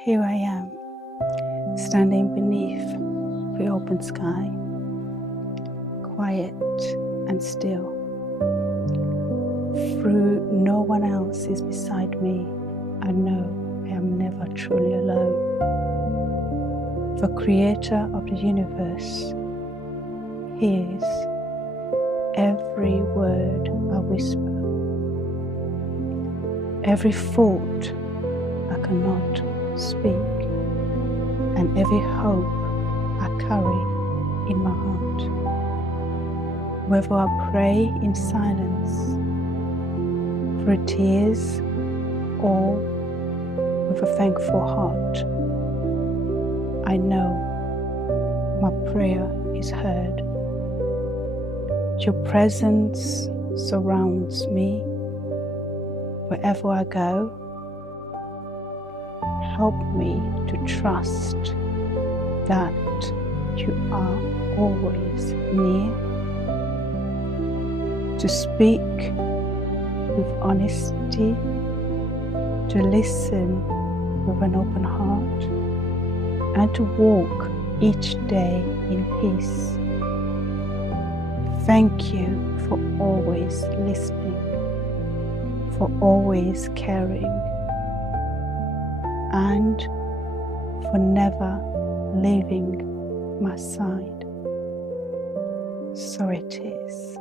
Here I am, standing beneath the open sky, quiet and still. Through no one else is beside me, I know I am never truly alone. The creator of the universe hears every word I whisper, every thought I cannot speak, and every hope I carry in my heart. Whether I pray in silence, through tears, or with a thankful heart, I know my prayer is heard. Your presence surrounds me wherever I go. Help me to trust that you are always near, to speak with honesty, to listen with an open heart, and to walk each day in peace. Thank you for always listening, for always caring, and for never leaving my side. So it is.